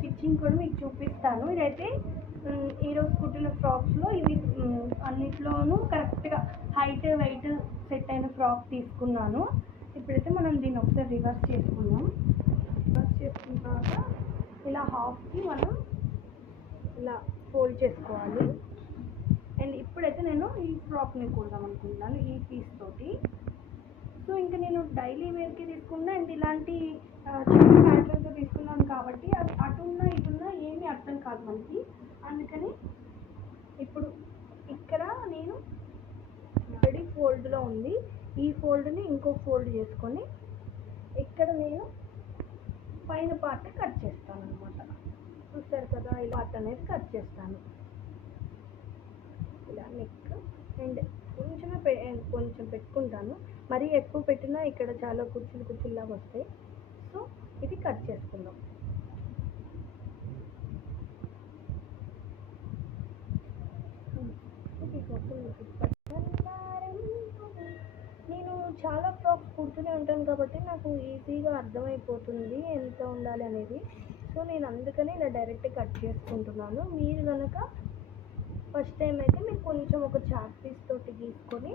Stitching కూడా మీకు చూపిస్తాను. ఇదైతే ఈరోజు కుట్టిన ఫ్రాక్స్లో ఇవి అన్నిట్లోనూ కరెక్ట్గా హైట్ వెయిట్ సెట్ అయిన ఫ్రాక్ తీసుకున్నాను. ఇప్పుడైతే మనం దీన్ని ఒకసారి రివర్స్ చేసుకుందాం. రివర్స్ చేసుకున్న తర్వాత ఇలా హాఫ్కి మనం ఇలా ఫోల్డ్ చేసుకోవాలి. అండ్ ఇప్పుడైతే నేను ఈ ఫ్రాక్ని కుడదాం అనుకుంటున్నాను ఈ పీస్ తోటి. సో ఇంకా నేను డైలీ వేర్కి తీసుకున్నా అండ్ ఇలాంటి చిన్న ప్యాటర్న్ తీసుకున్నాం కాబట్టి అవి అటున్నా ఇటున్నా ఏమీ అర్థం కాదు మనకి. అందుకని ఇప్పుడు ఇక్కడ నేను ఆల్రెడీ ఫోల్డ్లో ఉంది. ఈ ఫోల్డ్ని ఇంకో ఫోల్డ్ చేసుకొని ఇక్కడ నేను పైన పార్ట్ కట్ చేస్తాను అనమాట చూస్తారు కదా ఈ పార్ట్ అనేది కట్ చేస్తాను. ఇలా నెక్ అండ్ కొంచెమే కొంచెం పెట్టుకుంటాను. మరీ ఎక్కువ పెట్టినా ఇక్కడ చాలా కుర్చీలు కుర్చీలాగా వస్తాయి. సో ఇది కట్ చేసుకుందాం. నేను చాలా ఫ్రాక్స్ కుడుతూనే ఉంటాను కాబట్టి నాకు ఈజీగా అర్థమైపోతుంది ఎంత ఉండాలి అనేది. సో నేను అందుకని ఇలా డైరెక్ట్ కట్ చేసుకుంటున్నాను. మీరు కనుక ఫస్ట్ టైం అయితే మీరు కొంచెం ఒక చాక్ పీస్ తోటి తీసుకొని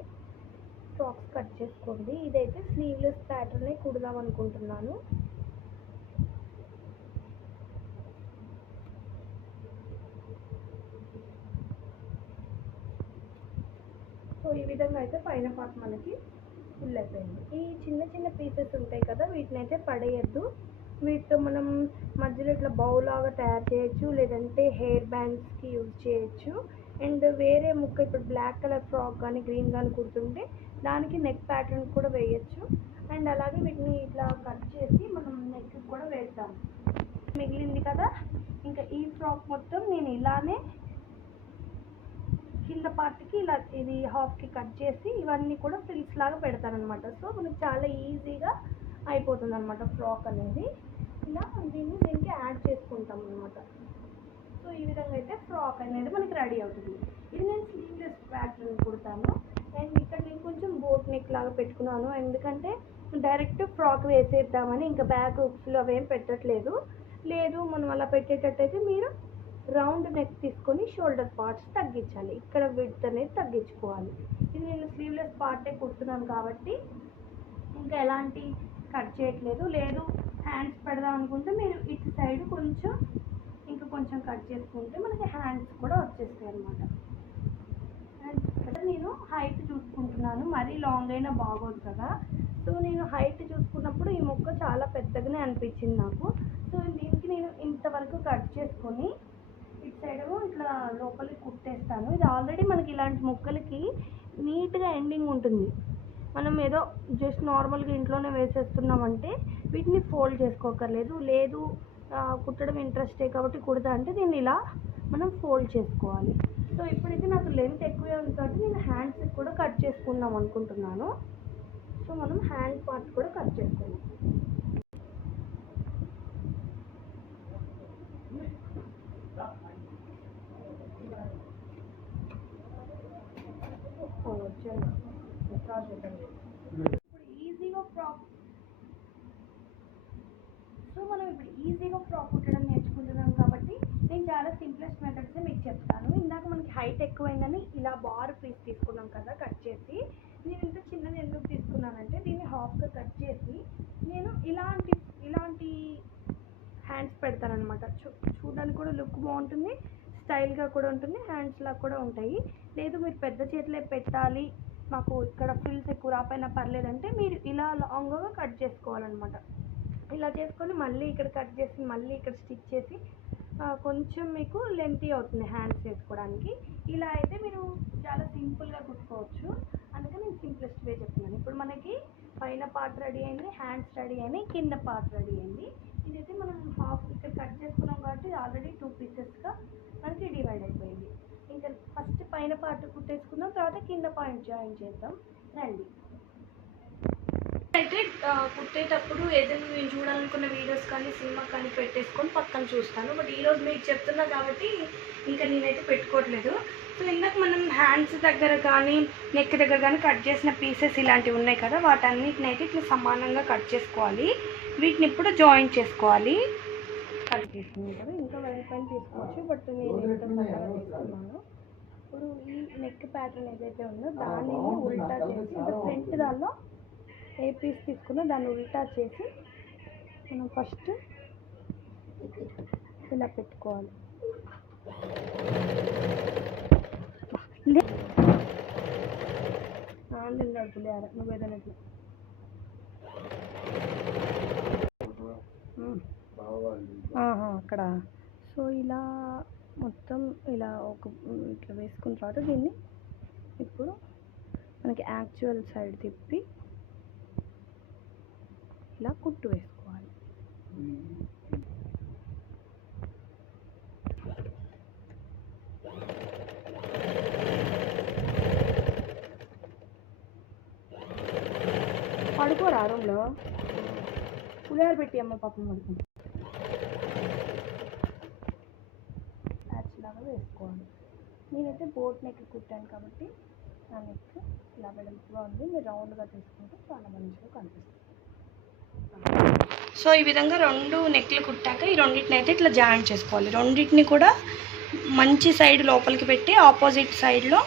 ఫ్రాక్స్ కట్ చేసుకోండి. ఇదైతే స్లీవ్లెస్ ప్యాటర్నే కుడదాం అనుకుంటున్నాను సో ఈ విధంగా అయితే పైన పార్ట్ మనకి ఫుల్ అయిపోయింది. ఈ చిన్న చిన్న పీసెస్ ఉంటాయి కదా వీటిని అయితే పడేయద్దు. వీటితో మనం మధ్యలో ఇట్లా బౌల్ లాగా తయారు చేయొచ్చు లేదంటే హెయిర్ బ్యాండ్స్కి యూజ్ చేయొచ్చు. అండ్ వేరే ముక్క ఇప్పుడు బ్లాక్ కలర్ ఫ్రాక్ కానీ గ్రీన్ కానీ కుడుతుంటే దానికి నెక్ ప్యాటర్న్ కూడా వేయచ్చు. అండ్ అలాగే వీటిని ఇట్లా కట్ చేసి మనం నెక్ కూడా వేస్తాం మిగిలింది కదా ఇంకా ఈ ఫ్రాక్ మొత్తం నేను ఇలానే కింద పార్ట్కి ఇలా ఇది హాఫ్కి కట్ చేసి ఇవన్నీ కూడా ఫ్రిల్స్ లాగా పెడతారనమాట. సో మనకు చాలా ఈజీగా అయిపోతుంది అనమాట ఫ్రాక్ అనేది. ఇలా దీన్ని దీనికి యాడ్ చేసుకుంటాం అనమాట. సో ఈ విధంగా అయితే ఫ్రాక్ అనేది మనకి రెడీ అవుతుంది. ఇది నేను స్లీవ్లెస్ ప్యాటర్న్ కుడతాను. అండ్ ఇక్కడ నేను కొంచెం బోట్ నెక్ లాగా పెట్టుకున్నాను. ఎందుకంటే డైరెక్ట్ ఫ్రాక్ వేసేద్దామని ఇంకా బ్యాక్ హుక్స్లో అవేం పెట్టట్లేదు. లేదు మనం అలా పెట్టేటట్టయితే మీరు రౌండ్ నెక్ తీసుకొని షోల్డర్ పార్ట్స్ తగ్గించాలి. ఇక్కడ విడ్త్ అనేది తగ్గించుకోవాలి. ఇది నేను స్లీవ్లెస్ పార్టే కుడుతున్నాను కాబట్టి ఇంకా ఎలాంటి కట్ చేయట్లేదు. లేదు హ్యాండ్స్ పెడదాం అనుకుంటే మీరు ఇటు సైడ్ కొంచెం ఇంకా కొంచెం కట్ చేసుకుంటే మనకి హ్యాండ్స్ కూడా వచ్చేస్తాయి అనమాట నేను హైట్ చూసుకుంటున్నాను. మరీ లాంగ్ అయినా బాగోదు కదా. సో నేను హైట్ చూసుకున్నప్పుడు ఈ మొక్క చాలా పెద్దగానే అనిపించింది నాకు. సో దీనికి నేను ఇంతవరకు కట్ చేసుకొని ఇటు సైడ్ ఇట్లా లోపలికి కుట్టేస్తాను. ఇది ఆల్రెడీ మనకి ఇలాంటి మొక్కలకి నీట్గా ఎండింగ్ ఉంటుంది. మనం ఏదో జస్ట్ నార్మల్గా ఇంట్లోనే వేసేస్తున్నామంటే వీటిని ఫోల్డ్ చేసుకోకర్లేదు. లేదు కుట్టడం ఇంట్రెస్టే కాబట్టి కుడతా అంటే దీన్ని ఇలా మనం ఫోల్డ్ చేసుకోవాలి. సో ఇప్పుడైతే నాకు లెంత్ ఎక్కువే ఉంది కాబట్టి నేను హ్యాండ్స్కి కూడా కట్ చేసుకుందాం అనుకుంటున్నాను. సో మనం హ్యాండ్ పార్ట్ కూడా కట్ చేసుకుందాం. Yeah. వచ్చాను. ఇప్పుడు ఈజీగా ప్రాప్ సో మనం ఇప్పుడు ఈజీగా ఫ్రాక్ కుట్టడం నేర్చుకుంటున్నాం కాబట్టి నేను చాలా సింప్లెస్ట్ మెథడ్స్ మీకు చెప్తాను. ఇందాక మనకి హైట్ ఎక్కువైందని ఇలా బార్ పీస్ తీసుకున్నాం కదా కట్ చేసి. నేను ఇంత చిన్నది ఎందుకు తీసుకున్నానంటే దీన్ని హాఫ్గా కట్ చేసి నేను ఇలాంటి ఇలాంటి హ్యాండ్స్ పెడతానమాట చూ చూడడానికి కూడా లుక్ బాగుంటుంది. స్టైల్గా కూడా ఉంటుంది హ్యాండ్స్ లాగా కూడా ఉంటాయి. లేదు మీరు పెద్ద చేతులే పెట్టాలి మాకు ఇక్కడ ఫ్రిల్స్ ఎక్కువ రాపోయినా పర్లేదంటే మీరు ఇలా లాంగ్గా కట్ చేసుకోవాలన్నమాట. ఇలా చేసుకొని మళ్ళీ ఇక్కడ కట్ చేసి మళ్ళీ ఇక్కడ స్టిచ్ చేసి కొంచెం మీకు లెంతీ అవుతుంది హ్యాండ్స్ వేసుకోవడానికి. ఇలా అయితే మీరు చాలా సింపుల్గా కుట్టుకోవచ్చు. అందుకని నేను సింప్లెస్ట్ వే చెప్తున్నాను. ఇప్పుడు మనకి పైన పార్ట్ రెడీ అయింది హ్యాండ్స్ రెడీ అయినాయి కింద పార్ట్ రెడీ అయింది. ఇదైతే మనం హాఫ్ ఇక్కడ కట్ చేసుకున్నాం కాబట్టి ఆల్రెడీ టూ పీసెస్గా మనకి డివైడ్ అయిపోయింది. ఇంకా ఫస్ట్ పైన పార్ట్ కుట్టేసుకుందాం తర్వాత కింద పాయింట్ జాయిన్ చేద్దాం. రండి. అయితే కుట్టేటప్పుడు ఏదైనా నేను చూడాలనుకున్న వీడియోస్ కానీ సినిమా కానీ పెట్టేసుకొని పక్కన చూస్తాను. బట్ ఈరోజు మీకు చెప్తున్నా కాబట్టి ఇంకా నేనైతే పెట్టుకోవట్లేదు. సో ఇందాక మనం హ్యాండ్స్ దగ్గర కానీ నెక్ దగ్గర కానీ కట్ చేసిన పీసెస్ ఇలాంటివి ఉన్నాయి కదా వాటన్నిటిని అయితే ఇట్లా సమానంగా కట్ చేసుకోవాలి. వీటిని ఇప్పుడు జాయిన్ చేసుకోవాలి. కట్ తీసుకుంటారు ఇంకా పైన తీసుకోవచ్చు బట్ నేను ఎంత తీసుకున్నాను ఇప్పుడు ఈ నెక్ ప్యాటర్న్ ఏదైతే ఉందో దాన్ని ఉల్టా చేసి ఇప్పుడు ఫ్రంట్ దానిలో ఏ పీస్ తీసుకున్నా దాన్ని ఉల్టా చేసి మనం ఫస్ట్ ఇలా పెట్టుకోవాలి. ఆన్లైన్ నడుపులే నువ్వు ఏదైనా ఇట్లా. ఉమ్. ఆహా, అక్కడ. సో ఇలా మొత్తం ఇలా ఒక ఇట్లా వేసుకున్న తర్వాత దీన్ని ఇప్పుడు మనకి యాక్చువల్ సైడ్ తిప్పి ఇలా కుట్టు వేసుకోవాలి. పడుకోరా రూమ్లో పులిహార పెట్టి అమ్మ పాపం లాగా వేసుకోవాలి. నేనైతే బోట్ నెక్ కుట్టాను కాబట్టి నా నెక్ ఇలా వెడల్పుగా ఉంది. మీరు రౌండ్గా తీసుకుంటే చాలా మంచిగా కనిపిస్తుంది. సో ఈ విధంగా రెండు నెక్లు కుట్టాక ఈ రెండింటిని అయితే ఇట్లా జాయింట్ చేసుకోవాలి. రెండింటిని కూడా మంచి సైడ్ లోపలికి పెట్టి ఆపోజిట్ సైడ్లో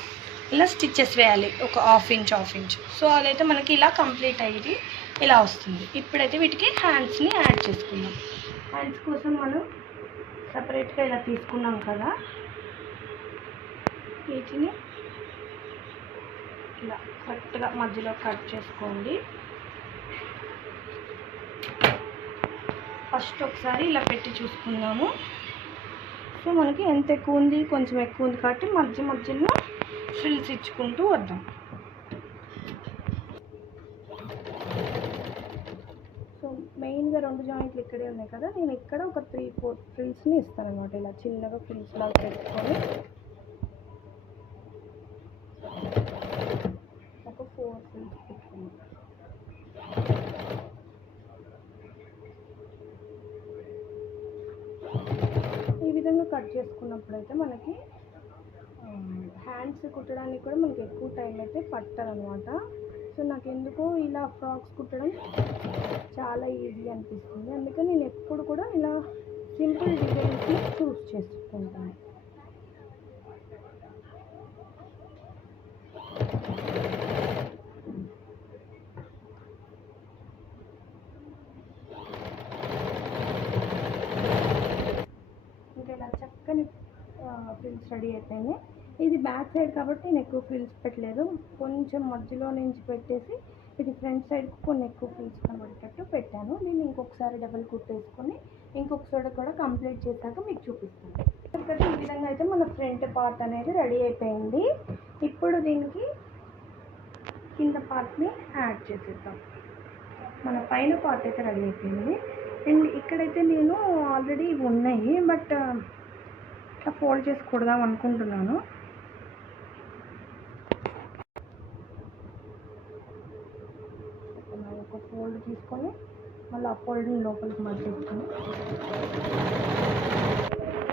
ఇలా స్టిచ్చెస్ వేయాలి. ఒక half inch half inch so అదైతే మనకి ఇలా కంప్లీట్ అయ్యి ఇలా వస్తుంది. ఇప్పుడైతే వీటికి హ్యాండ్స్ని యాడ్ చేసుకుందాం. హ్యాండ్స్ కోసం మనం సపరేట్గా ఇలా తీసుకున్నాం కదా. వీటిని ఇలా కరెక్ట్గా మధ్యలో కట్ చేసుకోండి. ఫస్ట్ ఒకసారి ఇలా పెట్టి చూసుకుందాము. సో మనకి ఎంత ఎక్కువ ఉంది? కొంచెం ఎక్కువ ఉంది కాబట్టి మధ్య మధ్యలో ఫ్రిల్స్ ఇచ్చుకుంటూ వద్దాం సో రెండు జాయింట్లు ఇక్కడే ఉన్నాయి కదా. నేను ఇక్కడ ఒక త్రీ ఫోర్ ఫ్రిల్స్ని ఇస్తాను అనమాట ఇలా చిన్నగా ఫ్రిల్స్ లాగా పెట్టుకొని. ఒక ఫోర్ ఫ్రిల్స్ పెట్టుకున్నాను ఈ విధంగా కట్ చేసుకున్నప్పుడైతే మనకి హ్యాండ్స్ కుట్టడానికి కూడా మనకి ఎక్కువ టైం అయితే పట్టదనమాట సో నాకు ఎందుకో ఇలా ఫ్రాక్స్ కుట్టడం చాలా ఈజీ అనిపిస్తుంది. అందుకని నేను ఎప్పుడు కూడా ఇలా సింపుల్ డిజైన్స్ని చూస్ చేసుకుంటాను. ఇంకా ఇలా చక్కని ఫ్రిల్స్ రెడీ అయిపోయినాయి. ఇది బ్యాక్ సైడ్ కాబట్టి నేను ఎక్కువ ఫ్రిల్స్ పెట్టలేదు. కొంచెం మధ్యలో నుంచి పెట్టేసి ఇది ఫ్రంట్ సైడ్కి కొన్ని ఎక్కువ ఫీల్స్ కనబడేటట్టు పెట్టాను. దీన్ని ఇంకొకసారి డబల్ కుట్టేసుకొని ఇంకొకసారి కూడా కంప్లీట్ చేశాక మీకు చూపిస్తాను. ఇక్కడ ఈ విధంగా అయితే మన ఫ్రంట్ పార్ట్ అనేది రెడీ అయిపోయింది. ఇప్పుడు దీనికి కింద పార్ట్ని యాడ్ చేసేద్దాం. మన పైన పార్ట్ అయితే రెడీ అయిపోయింది. అండ్ ఇక్కడైతే నేను ఆల్రెడీ ఇవి ఉన్నాయి బట్ ఇట్లా ఫోల్డ్ చేసి కుడదాం అనుకుంటున్నాను ఒక ఫోల్డ్ తీసుకొని మళ్ళీ ఆ ఫోల్డ్ని లోపలికి మర్చేసుకొని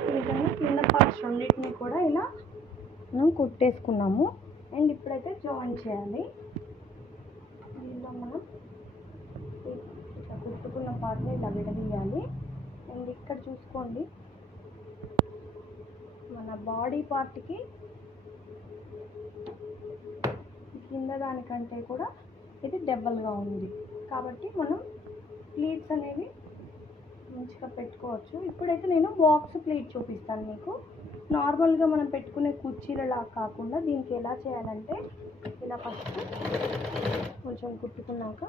ఈ విధంగా కింద పార్ట్స్ రెండింటిని కూడా ఇలా మనం కుట్టేసుకున్నాము. అండ్ ఇప్పుడైతే జాయిన్ చేయాలి. దీనిలో మనం ఇట్లా కుట్టుకున్న పార్ట్ని ఇలా విడదీయాలి. అండ్ ఇక్కడ చూసుకోండి. మన బాడీ పార్ట్కి కింద దానికంటే కూడా ఇది డెబ్బల్గా ఉంది. కాబట్టి మనం ప్లీట్స్ అనేవి మంచిగా పెట్టుకోవచ్చు. ఇప్పుడైతే నేను బాక్స్ ప్లేట్ చూపిస్తాను మీకు. నార్మల్గా మనం పెట్టుకునే కుర్చీలలా కాకుండా దీనికి ఎలా చేయాలంటే ఇలా ఫస్ట్ కొంచెం కుట్టుకున్నాక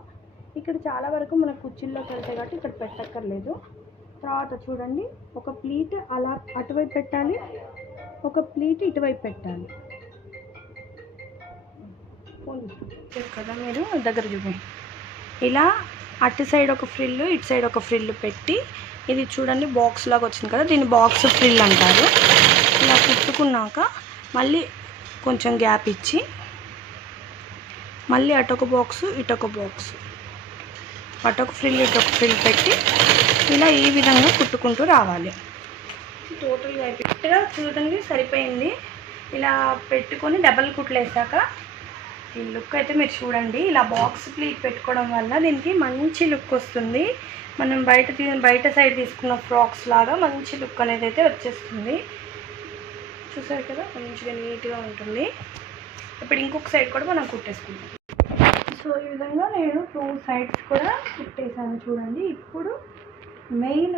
ఇక్కడ చాలా వరకు మన కుర్చీల్లోకి వెళ్తాయి కాబట్టి ఇక్కడ పెట్టక్కర్లేదు. తర్వాత చూడండి ఒక ప్లీట్ అలా అటువైపు పెట్టాలి ఒక ప్లీట్ ఇటువైపు పెట్టాలి. కదా మీరు దగ్గర చూపి. ఇలా అటు సైడ్ ఒక ఫ్రిల్ ఇటు సైడ్ ఒక ఫ్రిల్ పెట్టి ఇది చూడండి బాక్స్ లాగా వచ్చింది కదా దీన్ని బాక్స్ ఫ్రిల్ అంటారు. ఇలా కుట్టుకున్నాక మళ్ళీ కొంచెం గ్యాప్ ఇచ్చి మళ్ళీ అటొక బాక్స్ ఇటొక బాక్స్. అటొక ఫ్రిల్ ఇటొక ఫ్రిల్ పెట్టి ఇలా ఈ విధంగా కుట్టుకుంటూ రావాలి. టోటల్గా అయిపోయి చూడండి సరిపోయింది. ఇలా పెట్టుకొని డబల్ కుట్లు వేసాక ఈ లుక్ అయితే మీరు చూడండి. ఇలా బాక్స్ ప్లీట్ పెట్టుకోవడం వల్ల దీనికి మంచి లుక్ వస్తుంది. మనం బయట బయట సైడ్ తీసుకున్న ఫ్రాక్స్ లాగా మంచి లుక్ అనేది అయితే వచ్చేస్తుంది. చూసారు కదా? మంచిగా నీట్గా ఉంటుంది. ఇప్పుడు ఇంకొక సైడ్ కూడా మనం కుట్టేసుకుంటాం సో ఈ విధంగా నేను టూ సైడ్స్ కూడా కుట్టేసాను చూడండి. ఇప్పుడు మెయిన్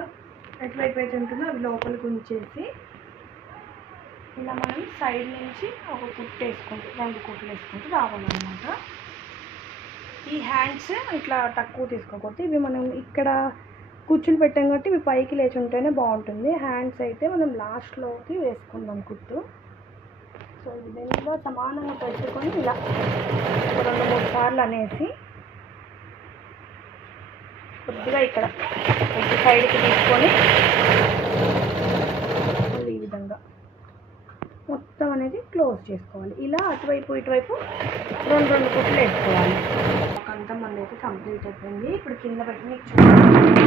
ఎటువైపు అయితే ఉంటుందో అవి లోపలికి ఉంచేసి ఇలా మనం సైడ్ నుంచి ఒక కుట్టు వేసుకుంటూ రెండు కుట్లు వేసుకుంటూ రావాలన్నమాట. ఈ హ్యాండ్స్ ఇట్లా తక్కువ తీసుకోకూడదు. ఇవి మనం ఇక్కడ కుచ్చులు పెట్టాం కాబట్టి ఇవి పైకి లేచి ఉంటేనే బాగుంటుంది. హ్యాండ్స్ అయితే మనం లాస్ట్లోకి వేసుకుందాం కుట్టు. సో ఇది సమానంగా పెట్టుకొని ఇలా ఒక రెండు మూడు సార్లు అనేసి కొద్దిగా ఇక్కడ సైడ్కి తీసుకొని మళ్ళీ ఈ విధంగా మొత్తం అనేది క్లోజ్ చేసుకోవాలి. ఇలా అటువైపు ఇటువైపు రెండు రెండు కుట్లు వేసుకోవాలి. ఒక అంతా మంది అయితే కంప్లీట్ అయిపోయింది. ఇప్పుడు కింద పెట్టి మీకు చూడండి.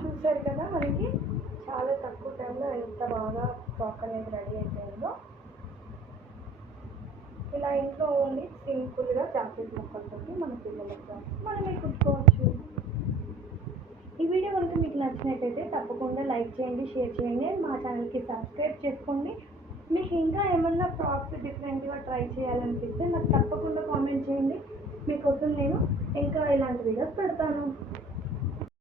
చూసారు కదా మనకి చాలా తక్కువ టైంలో ఎంత బాగా ఫ్రాక్ అనేది రెడీ అయిపోయిందో ఇలా ఇంట్లో ఓన్లీ సింపుల్గా చాక్లెట్ ముక్కలతో మన పిల్లలకి మనమే కుట్టుకోవచ్చు ఈ వీడియో కనుక మీకు నచ్చినట్టయితే తప్పకుండా లైక్ చేయండి షేర్ చేయండి మా ఛానల్కి సబ్స్క్రైబ్ చేసుకోండి. మీకు ఇంకా ఏమన్నా ఫ్రాక్స్ డిఫరెంట్గా ట్రై చేయాలనిపిస్తే నాకు తప్పకుండా కామెంట్ చేయండి. మీకోసం నేను ఇంకా ఇలాంటి వీడియోస్ పెడతాను.